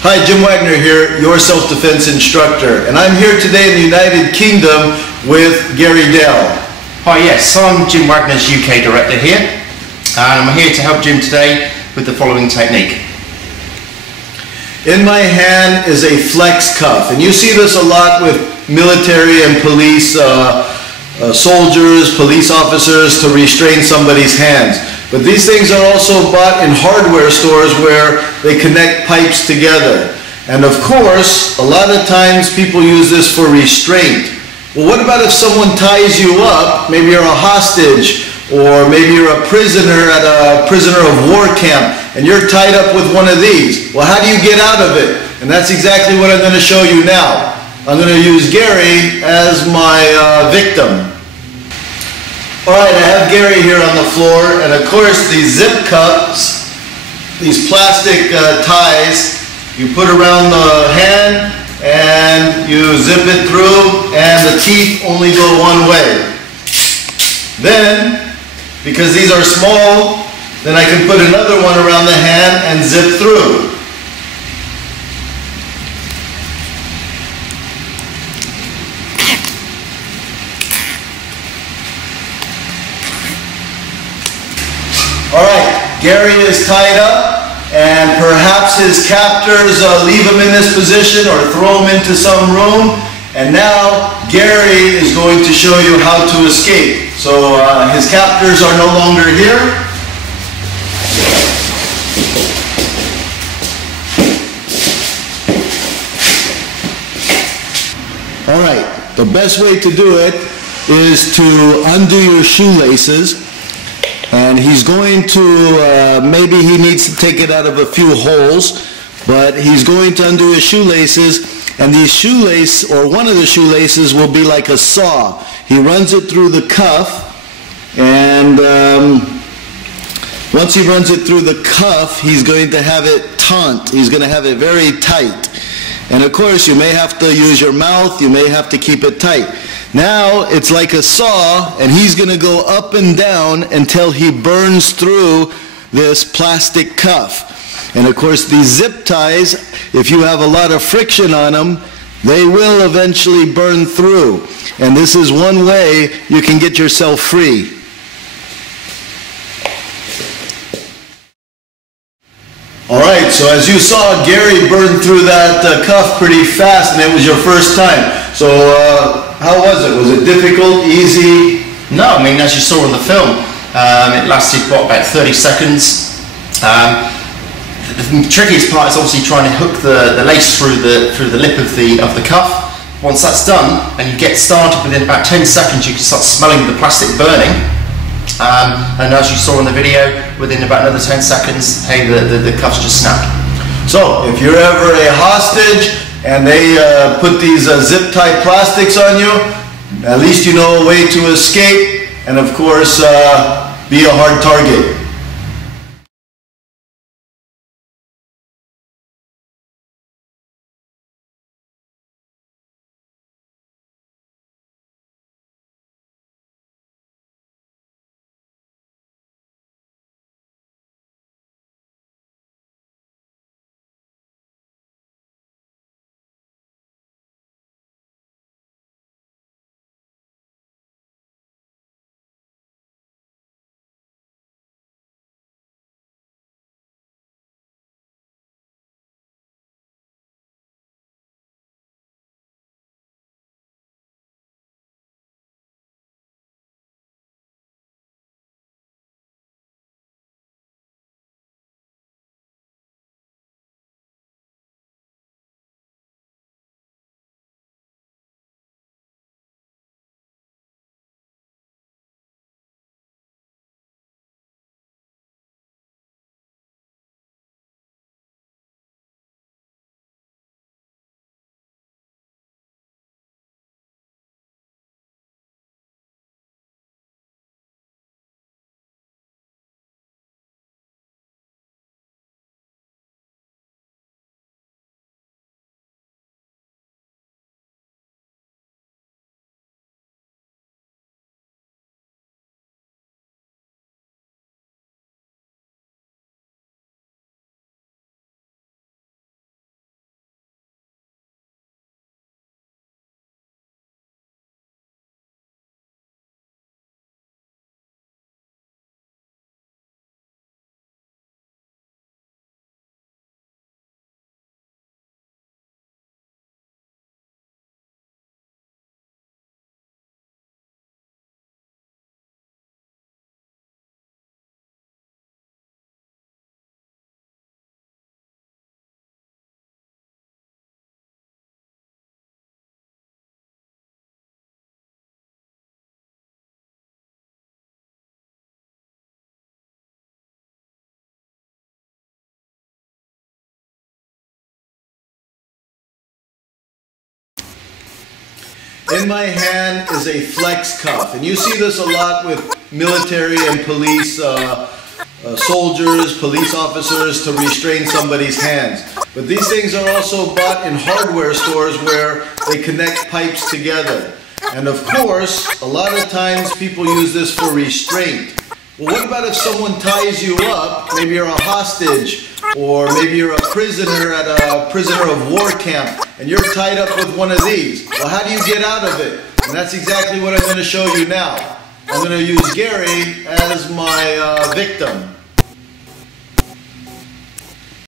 Hi, Jim Wagner here, your self-defense instructor, and I'm here today in the United Kingdom with Gary Dell. Hi, yes, I'm Jim Wagner's UK director here, and I'm here to help Jim today with the following technique. In my hand is a flex cuff, and you see this a lot with military and police soldiers, police officers, to restrain somebody's hands. But these things are also bought in hardware stores where they connect pipes together. And of course, a lot of times people use this for restraint. Well, what about if someone ties you up? Maybe you're a hostage, or maybe you're a prisoner at a prisoner of war camp, and you're tied up with one of these. Well, how do you get out of it? And that's exactly what I'm going to show you now. I'm going to use Gary as my victim. Alright, I have Gary here on the floor, and of course these zip cups, these plastic ties, you put around the hand and you zip it through, and the teeth only go one way. Then, because these are small, then I can put another one around the hand and zip through. Alright, Gary is tied up, and perhaps his captors leave him in this position or throw him into some room, and now Gary is going to show you how to escape. So his captors are no longer here. Alright, the best way to do it is to undo your shoelaces. And he's going to, maybe he needs to take it out of a few holes, but he's going to undo his shoelaces, and these shoelaces, or one of the shoelaces, will be like a saw. He runs it through the cuff, and once he runs it through the cuff, he's going to have it taut. He's going to have it very tight. And of course, you may have to use your mouth, you may have to keep it tight. Now it's like a saw, and he's going to go up and down until he burns through this plastic cuff. And of course, these zip ties, if you have a lot of friction on them, they will eventually burn through. And this is one way you can get yourself free. Alright, so as you saw, Gary burned through that cuff pretty fast, and it was your first time. So how was it? Was it difficult, easy? No, I mean, as you saw in the film, it lasted, what, about 30 seconds. The trickiest part is obviously trying to hook the lace through the lip of the cuff. Once that's done, and you get started, within about 10 seconds, you can start smelling the plastic burning. And as you saw in the video, within about another 10 seconds, hey, the cuffs just snapped. So, if you're ever a hostage and they put these zip tie plastics on you, at least you know a way to escape, and of course, be a hard target. In my hand is a flex cuff, and you see this a lot with military and police soldiers, police officers, to restrain somebody's hands. But these things are also bought in hardware stores where they connect pipes together. And of course, a lot of times people use this for restraint. Well, what about if someone ties you up, maybe you're a hostage, or maybe you're a prisoner at a prisoner of war camp, and you're tied up with one of these? Well, how do you get out of it? And that's exactly what I'm going to show you now. I'm going to use Gary as my victim.